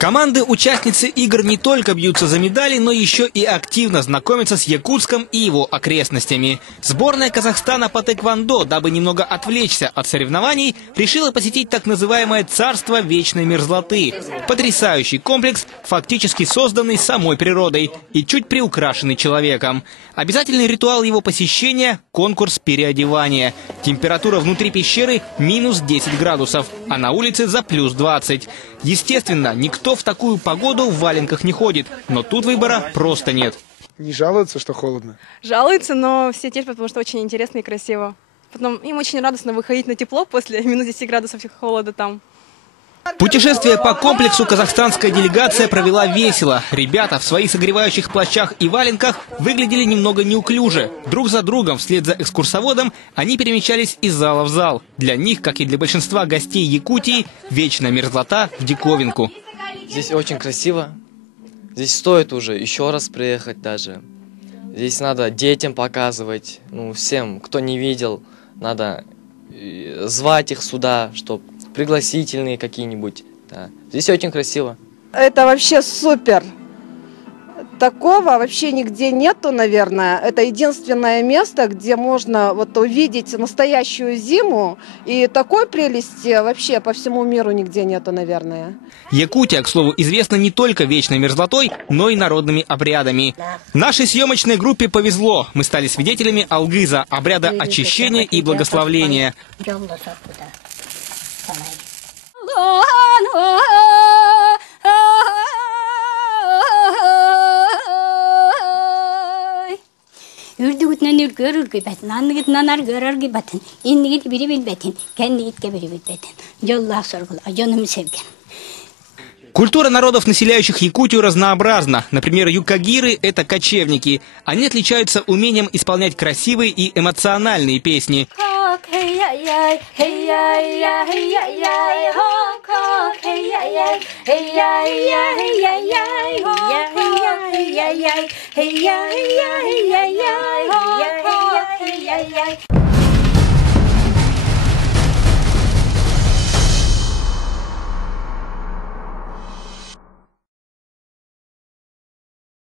Команды-участницы игр не только бьются за медали, но еще и активно знакомятся с Якутском и его окрестностями. Сборная Казахстана по тэквондо, дабы немного отвлечься от соревнований, решила посетить так называемое «Царство вечной мерзлоты». Потрясающий комплекс, фактически созданный самой природой и чуть приукрашенный человеком. Обязательный ритуал его посещения – конкурс переодевания. Температура внутри пещеры – минус 10 градусов, а на улице за плюс 20. Естественно, никто в такую погоду в валенках не ходит, но тут выбора просто нет. Не жалуются, что холодно? Жалуются, но все терпят, потому что очень интересно и красиво. Потом им очень радостно выходить на тепло после минус 10 градусов холода там. Путешествие по комплексу казахстанская делегация провела весело. Ребята в своих согревающих плащах и валенках выглядели немного неуклюже. Друг за другом, вслед за экскурсоводом, они перемещались из зала в зал. Для них, как и для большинства гостей Якутии, вечная мерзлота в диковинку. Здесь очень красиво. Здесь стоит уже еще раз приехать даже. Здесь надо детям показывать, всем, кто не видел, надо звать их сюда, чтобы пригласительные какие-нибудь. Да. Здесь очень красиво. Это вообще супер. Такого вообще нигде нету, наверное. Это единственное место, где можно увидеть настоящую зиму. И такой прелести вообще по всему миру нигде нету, наверное. Якутия, к слову, известна не только вечной мерзлотой, но и народными обрядами. Нашей съемочной группе повезло. Мы стали свидетелями алгыза, обряда очищения и благословления. Культура народов, населяющих Якутию, разнообразна. Например, юкагиры – это кочевники. Они отличаются умением исполнять красивые и эмоциональные песни. Hey,